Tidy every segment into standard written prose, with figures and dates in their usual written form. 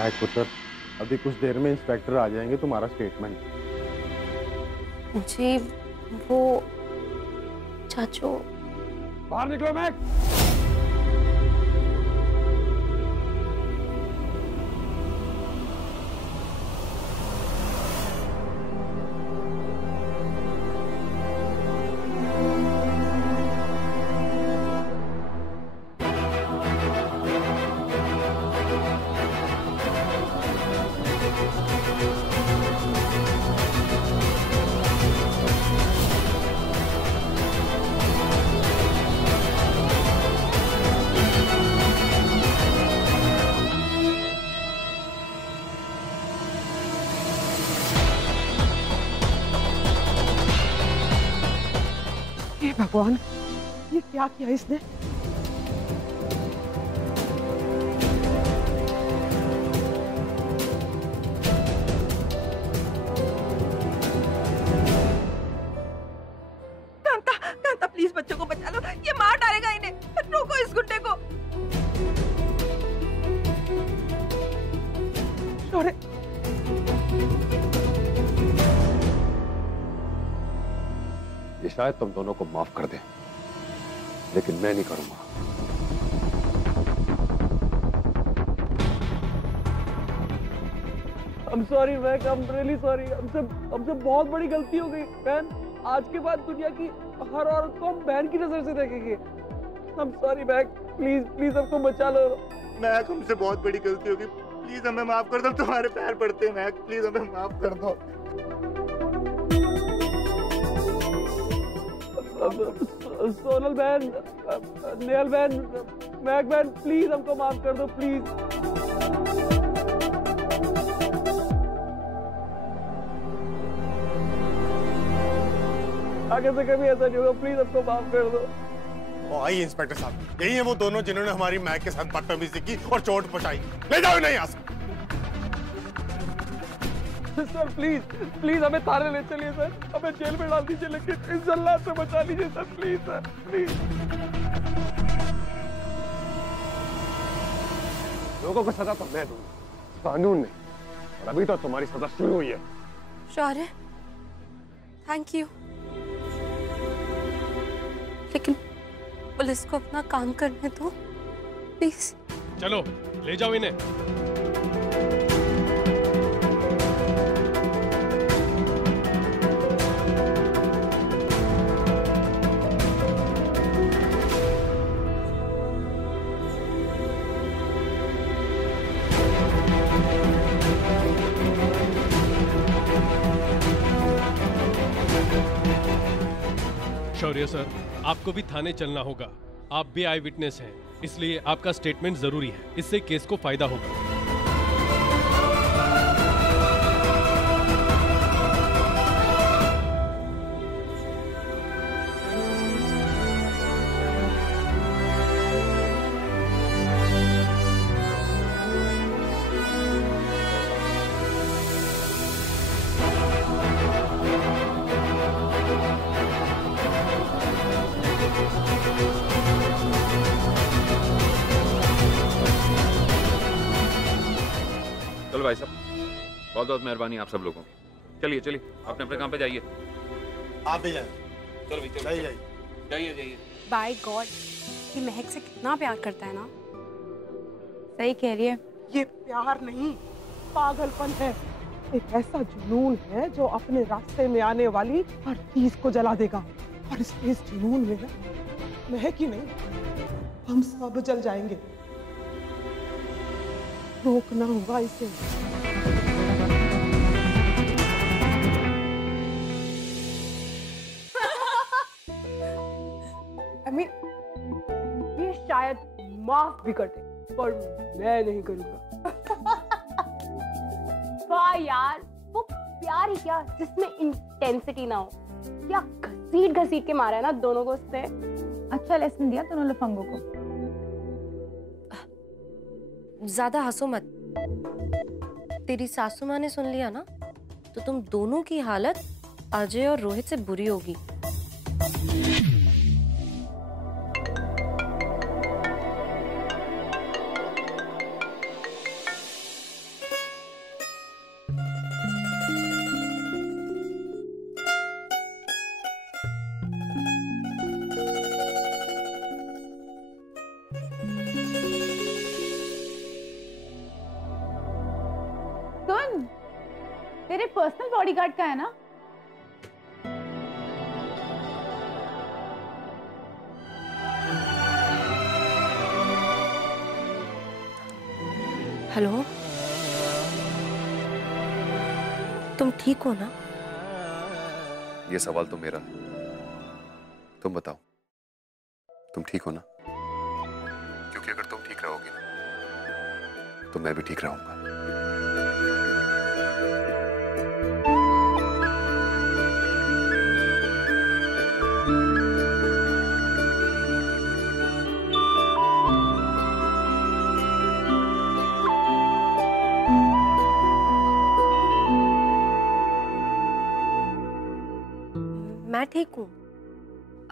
महक पुत्र, अभी कुछ देर में इंस्पेक्टर आ जाएंगे, तुम्हारा स्टेटमेंट। जी वो चाचू। बाहर निकलो महक। भगवान, ये क्या किया इसने? कांता, कांता प्लीज बच्चों को बचा लो, ये मार डालेगा इन्हें। रोको इस गुंडे को। शौर्य, ये शायद तुम दोनों को माफ कर दे, लेकिन मैं नहीं करूंगा। I'm sorry Mac, I'm really sorry। हमसे बहुत बड़ी गलती हो गई बहन। आज के बाद दुनिया की हर औरत को हम बहन की नजर से देखेंगे। I'm sorry मैक, प्लीज हमको बचा लो। मैक, हमसे बहुत बड़ी गलती हो गई, प्लीज हमें माफ कर दो। तुम्हारे पैर पड़ते हैं मैक, प्लीज हमें माफ कर दो। सोनल बहन, नेहल बहन, मैक बहन, प्लीज हमको माफ कर दो, प्लीज। आगे से कभी ऐसा नहीं होगा, प्लीज हमको माफ कर दो। आइए इंस्पेक्टर साहब, यही है वो दोनों जिन्होंने हमारी महक के साथ बदतमीजी की और चोट पहुंचाई। ले जाओ इन्हें यहाँ से। सर प्लीज हमें थाने ले चलिए सर, हमें जेल में डाल दीजिए, लेकिन इस जल्लाद से बचा लीजिए सर, प्लीज सर, प्लीज। लोगों को सजा तो मैं दूंगा, कानून नहीं। और अभी तो तुम्हारी सजा शुरू हुई है। शौर्य, थैंक यू, लेकिन पुलिस को अपना काम करने दो प्लीज। चलो ले जाओ इन्हें। शौर्य सर, आपको भी थाने चलना होगा। आप भी आई विटनेस हैं, इसलिए आपका स्टेटमेंट जरूरी है, इससे केस को फायदा होगा। चलो भाई साहब, बहुत बहुत मेहरबानी आप सब लोगों की। चलिए चलिए, अपने अपने काम पे जाइए। आप भी जाए। चलो भाई, चलो जाइए जाइए जाइए। बाय गॉड, ये महक से कितना प्यार करता है ना। सही कह रही है। ये प्यार नहीं, पागलपन है। एक ऐसा जुनून है जो अपने रास्ते में आने वाली हर चीज को जला देगा। और इस जुनून में ना महक ही नहीं, हम सब जल जाएंगे। रोकना होगा इसे। I mean, ये शायद माफ भी कर दे, पर मैं नहीं करूंगा। वाह यार, वो प्यार ही क्या जिसमें इंटेंसिटी ना हो। क्या घसीट घसीट के मारा है ना दोनों को उसने। अच्छा लेसन दिया दोनों लफंगों को। ज्यादा हंसो मत। तेरी सासू माँ ने सुन लिया ना तो तुम दोनों की हालत अजय और रोहित से बुरी होगी। तेरे पर्सनल बॉडीगार्ड का है ना? हेलो, तुम ठीक हो ना? ये सवाल तो मेरा है, तुम बताओ, तुम ठीक हो ना? क्योंकि अगर तुम ठीक रहोगी ना, तो मैं भी ठीक रहूंगा। मैं ठीक हूँ।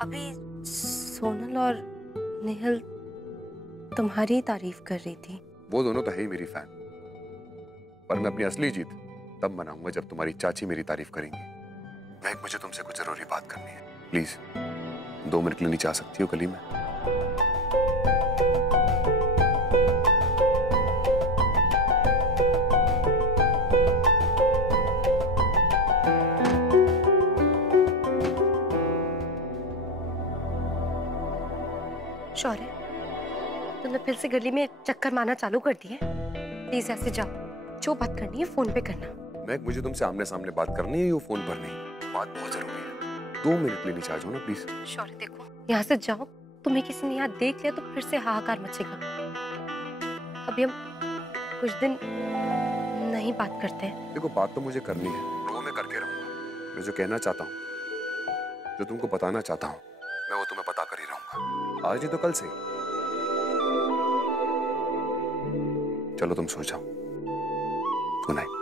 अभी सोनल और नेहल तुम्हारी तारीफ कर रही थी। वो दोनों तो है ही मेरी फैन, पर मैं अपनी असली जीत तब मनाऊंगा जब तुम्हारी चाची मेरी तारीफ करेंगी। महक, मुझे तुमसे कुछ जरूरी बात करनी है, प्लीज 2 मिनट के लिए नीचे आ सकती हो गली में? शौर्य, तुमने फिर से गली में चक्कर मारना चालू कर दिए। प्लीज ऐसे जाओ, जो बात करनी है फोन पे करना। महक, मुझे तुमसे आमने सामने बात करनी है, ये फोन पर नहीं। बात बहुत जरूरी है, 2 मिनट के लिए नीचे आ जाओ ना प्लीज। शौर्य देखो, यहाँ से जाओ, तुम्हें किसी ने यहाँ देख लिया तो फिर से हाहाकार मचेगा। अभी हम कुछ दिन नहीं बात करते हैं। देखो, बात तो मुझे करनी है, वो मैं करके रहूंगा। मैं जो कहना चाहता हूँ, जो तुमको बताना चाहता हूँ, मैं वो तुम्हें पता कर ही रहूंगा। आज ही तो कल से। चलो तुम सो जाओ। Good night.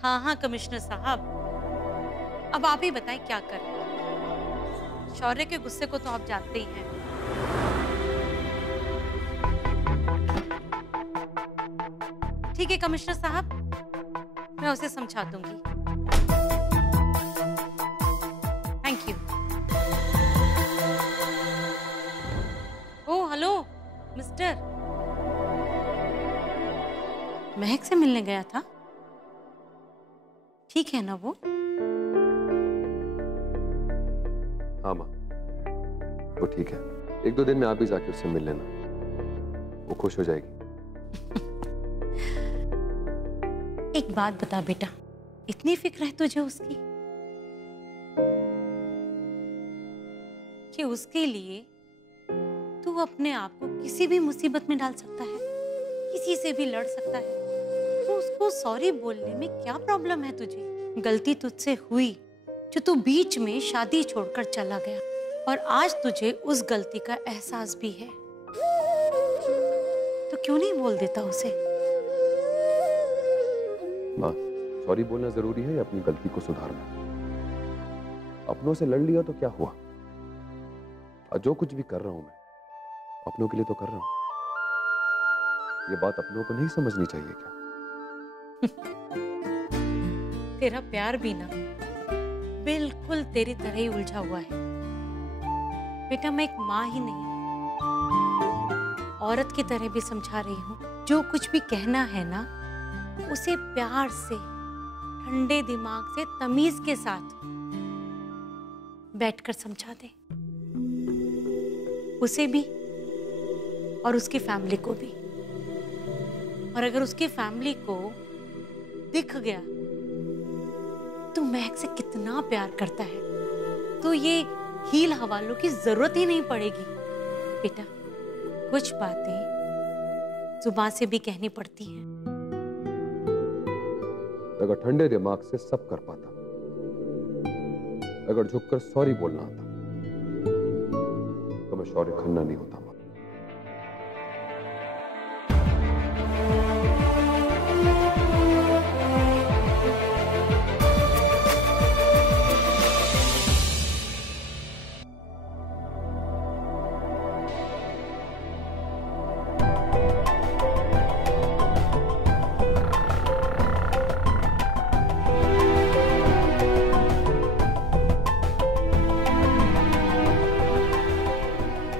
हाँ हाँ कमिश्नर साहब, अब आप ही बताएं क्या करें। शौर्य के गुस्से को तो आप जानते ही हैं। ठीक है कमिश्नर साहब, मैं उसे समझा दूंगी। Thank you. Oh hello mister, महक से मिलने गया था? ठीक है ना वो? हाँ माँ, वो ठीक है। 1-2 दिन में आप भी जाके उससे मिल लेना, वो खुश हो जाएगी। एक बात बता बेटा, इतनी फिक्र है तुझे उसकी कि उसके लिए तू अपने आप को किसी भी मुसीबत में डाल सकता है, किसी से भी लड़ सकता है। तो उसको सॉरी बोलने में क्या प्रॉब्लम है तुझे? गलती तुझसे हुई जो तू बीच में शादी छोड़कर चला गया, और आज तुझे उस गलती का एहसास भी है, तो क्यों नहीं बोल देता उसे? माँ, सॉरी बोलना जरूरी है या अपनी गलती को सुधारना? अपनों से लड़ लिया तो क्या हुआ? और जो कुछ भी कर रहा हूं मैं अपनों के लिए तो कर रहा हूं। ये बात अपनों को नहीं समझनी चाहिए क्या? तेरा प्यार भी ना बिल्कुल तेरी तरह ही उलझा हुआ है बेटा। मैं एक माँ ही नहीं, औरत की तरह भी समझा रही हूँ। जो कुछ भी कहना है ना, उसे प्यार से, ठंडे दिमाग से, तमीज के साथ बैठकर समझा दे, उसे भी और उसकी फैमिली को भी। और अगर उसकी फैमिली को दिख गया तो महक से कितना प्यार करता है, तो ये हील हवालों की जरूरत ही नहीं पड़ेगी बेटा। कुछ बातें जुबान से भी कहनी पड़ती हैं। अगर ठंडे दिमाग से सब कर पाता, अगर झुककर सॉरी बोलना आता, तो शौर्य खन्ना नहीं होता।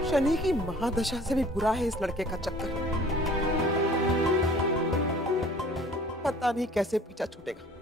शनि की महादशा से भी बुरा है इस लड़के का चक्कर। पता नहीं कैसे पीछा छूटेगा।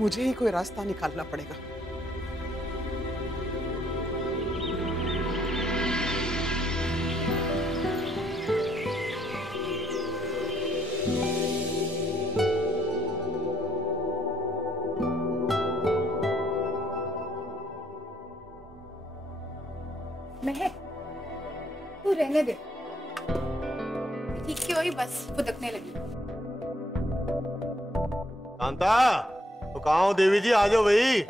मुझे ही कोई रास्ता निकालना पड़ेगा। महक, तू रहने दे। ठीक ही हुई, बस फुदकने लगी। कांता, तो कहाँ हो देवी जी? आ जाओ भाई।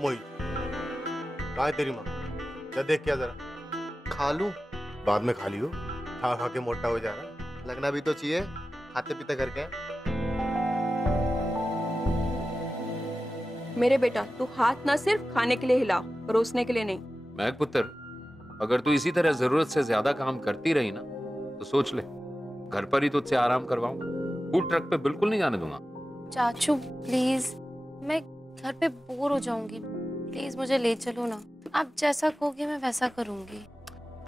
मोई, कहाँ है तेरी माँ? क्या देख क्या जरा। खा लूं? बाद में खा लियो, खा खा के मोटा हो जा रहा। लगना भी तो चाहिए, खाते पीते करके। मेरे बेटा, तू हाथ ना सिर्फ खाने के लिए हिला, परोसने के लिए नहीं। महक पुत्र, अगर तू इसी तरह जरूरत से ज्यादा काम करती रही ना तो सोच ले, घर पर ही तुझसे आराम करवाऊंगा। फूड ट्रक पे बिल्कुल नहीं जाने दूंगा। चाचू प्लीज, मैं घर पे बोर हो जाऊंगी, प्लीज मुझे ले चलो ना। आप जैसा कहोगे मैं वैसा करूंगी।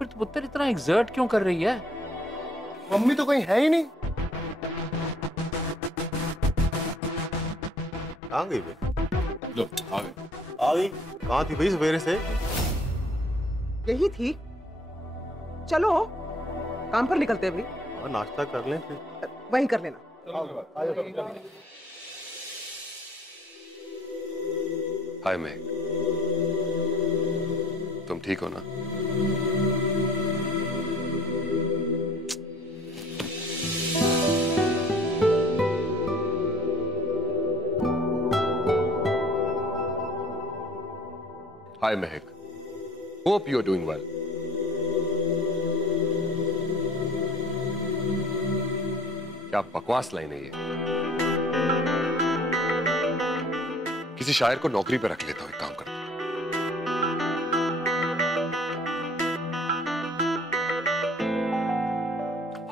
पर तू पुत्र इतना एक्सर्ट क्यों कर रही है? मम्मी तो कहीं है ही नहीं। कहाँ गई भाई? लो, आ गई। आ गई? कहाँ थी भाई सवेरे से? यही थी। चलो काम पर निकलते हैं भाई। नाश्ता कर लें फिर। वहीं कर लेना। हाय मैं, तुम ठीक हो ना? Hi Mahak, hope you are doing well. क्या बकवास लाइन है ये। किसी शायर को नौकरी पे रख लेता हूं, एक काम करता हूं।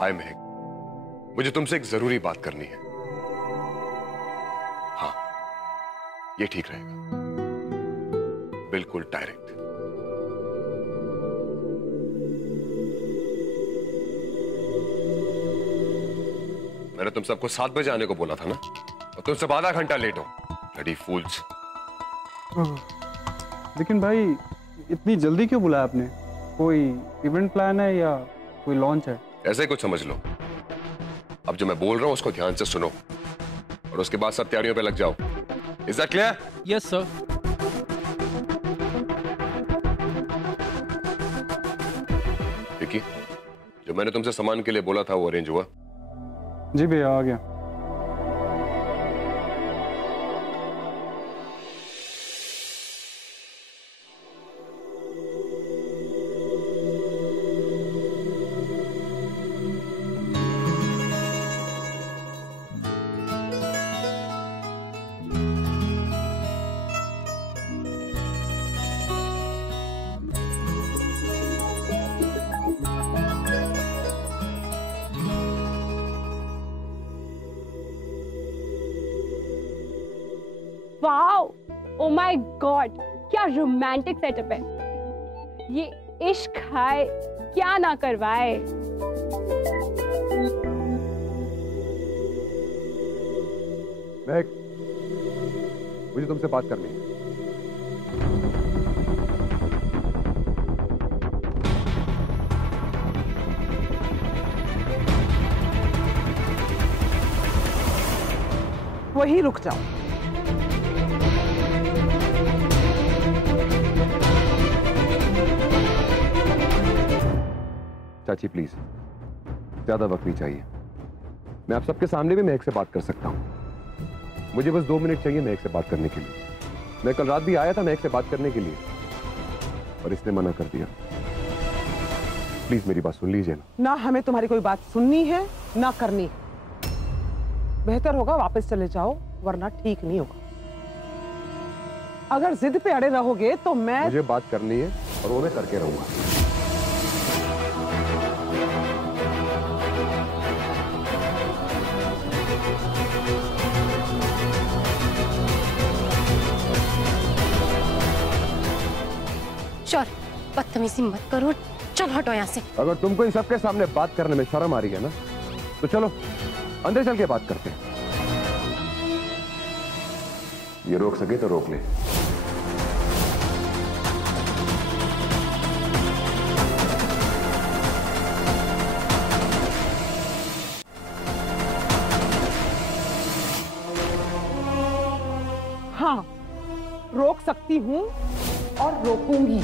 हाय महक, मुझे तुमसे एक जरूरी बात करनी है। हाँ, ये ठीक रहेगा, बिल्कुल डायरेक्ट। मैंने तुम सबको 7 बजे आने को बोला था ना, और तुम सब आधा घंटा लेट हो। ब्लडी फूल्स। लेकिन भाई इतनी जल्दी क्यों बुलाया आपने? कोई इवेंट प्लान है या कोई लॉन्च है? ऐसे ही कुछ समझ लो। अब जो मैं बोल रहा हूं उसको ध्यान से सुनो और उसके बाद सब तैयारियों पे लग जाओ। Is that clear? Yes sir. Vicky, जो मैंने तुमसे सामान के लिए बोला था वो अरेंज हुआ? जी भैया, आ गया। वाओ, ओ माय गॉड, क्या रोमांटिक सेटअप है ये। इश्क खाए क्या ना करवाए। महक, मुझे तुमसे बात करनी है। वहीं रुक जाओ। चाची प्लीज, ज्यादा वक्त नहीं चाहिए। मैं आप सबके सामने भी महक से बात कर सकता हूं। मुझे बस 2 मिनट चाहिए महक से बात करने के लिए। मैं कल रात भी आया था महक से बात करने के लिए, और इसने मना कर दिया। प्लीज मेरी बात सुन लीजिए ना। ना हमें तुम्हारी कोई बात सुननी है ना करनी। बेहतर होगा वापस चले जाओ, वरना ठीक नहीं होगा। अगर जिद पे अड़े रहोगे तो मैं मुझे बात करनी है और वो मैं करके रहूंगा। चल, बदतमीजी मत करो, चल हटो यहाँ से। अगर तुमको इन सबके सामने बात करने में शर्म आ रही है ना, तो चलो अंदर चल के बात करते हैं। ये रोक सके तो रोक ले। हाँ, रोक सकती हूँ और रोकूंगी।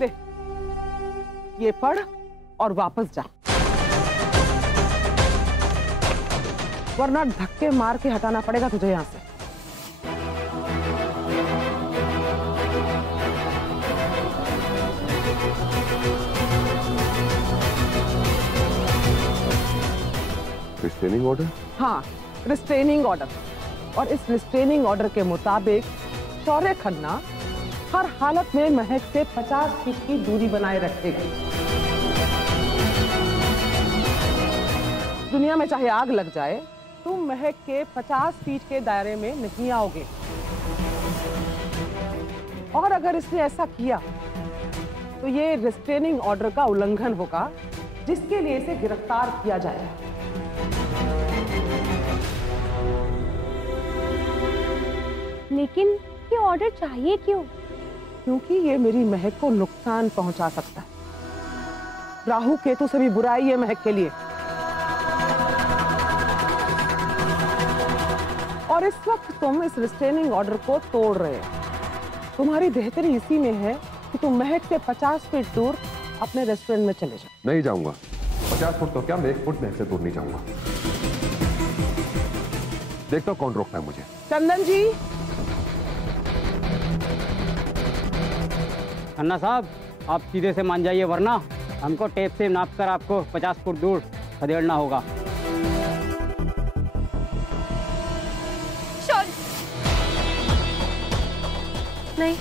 ले, ये पढ़ और वापस जा, वरना धक्के मार के हटाना पड़ेगा तुझे यहां से। Restraining order? हाँ, रिस्ट्रेनिंग ऑर्डर। और इस रिस्ट्रेनिंग ऑर्डर के मुताबिक शौर्य खन्ना हर हालत में महक से 50 फीट की दूरी बनाए रखेगा। दुनिया में चाहे आग लग जाए, तुम महक के 50 फीट के दायरे में नहीं आओगे। और अगर इसने ऐसा किया तो ये रिस्ट्रेनिंग ऑर्डर का उल्लंघन होगा, जिसके लिए इसे गिरफ्तार किया जाएगा। लेकिन ये ऑर्डर चाहिए क्यों? क्योंकि ये मेरी महक को नुकसान पहुंचा सकता है। राहु केतु से भी बुरा है ये महक के लिए। और इस वक्त तुम इस रिस्ट्रेनिंग ऑर्डर को तोड़ रहे हो। तुम्हारी बेहतरी इसी में है कि तुम महक से 50 फीट दूर अपने रेस्टोरेंट में चले जाओ। नहीं जाऊंगा। 50 फुट तो क्या, मैं 1 फुट महक से दूर नहीं जाऊंगा। देखता हूं कौन रोकता है मुझे। चंदन जी। खन्ना साहब, आप सीधे से मान जाइए, वरना हमको टेप से नाप कर आपको 50 फुट दूर खदेड़ना होगा। नहीं,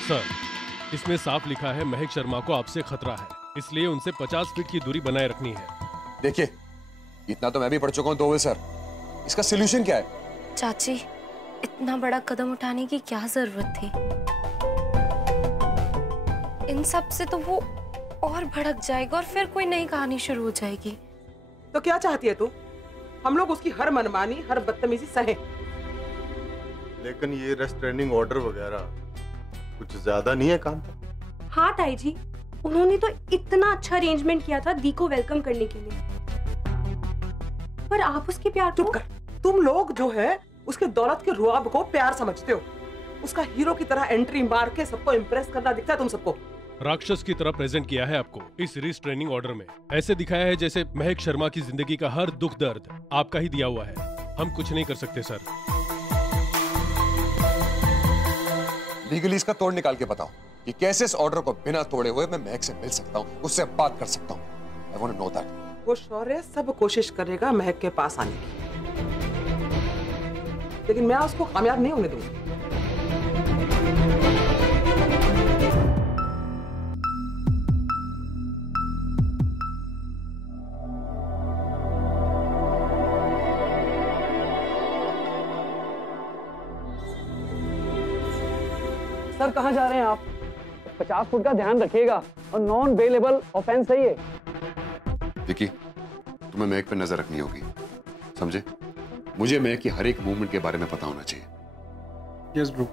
सर, इसमें साफ लिखा है महक शर्मा को आपसे खतरा है, इसलिए उनसे 50 फीट की दूरी बनाए रखनी है। देखिए, इतना तो मैं भी पढ़ चुका हूँ दोवेल सर। इसका सलूशन क्या है? चाची, इतना बड़ा कदम उठाने की क्या जरूरत थी? इन सब से तो वो और भड़क जाएगा और फिर कोई नई कहानी शुरू हो जाएगी। तो क्या चाहती है तू? हम लोग उसकी हर मनमानी, हर बदतमीजी सहे। लेकिन ये रेस्ट्रेनिंग ऑर्डर वगैरह कुछ ज्यादा नहीं है काम का? हाँ ताई जी, उन्होंने तो इतना अच्छा अरेंजमेंट किया था दी को वेलकम करने के लिए, पर आप उसके प्यार को... तुम लोग जो है उसके दौलत के रुआब को प्यार समझते हो। उसका हीरो की तरह एंट्री मार के सबको इम्प्रेस करना दिखता है तुम सबको। राक्षस की तरह प्रेजेंट किया है आपको इस रिस्ट्रेनिंग ऑर्डर में। ऐसे दिखाया है जैसे महक शर्मा की जिंदगी का हर दुख दर्द आपका ही दिया हुआ है। हम कुछ नहीं कर सकते सर। लीगली इसका तोड़ निकाल के बताओ कि कैसे इस ऑर्डर को बिना तोड़े हुए मैं महक से मिल सकता हूँ, उससे बात कर सकता हूँ। I want to know that. वो शौर्य सब कोशिश करेगा महक के पास आने की, लेकिन मैं उसको कामयाब नहीं होने दूंगा। सर कहाँ जा रहे हैं आप? 50 फुट का ध्यान रखिएगा और नॉन बेलेबल ऑफेंस है ये। विकी, तुम्हें महक पे नजर रखनी होगी, समझे? मुझे महक की हर एक मूवमेंट के बारे में पता होना चाहिए। Yes bro.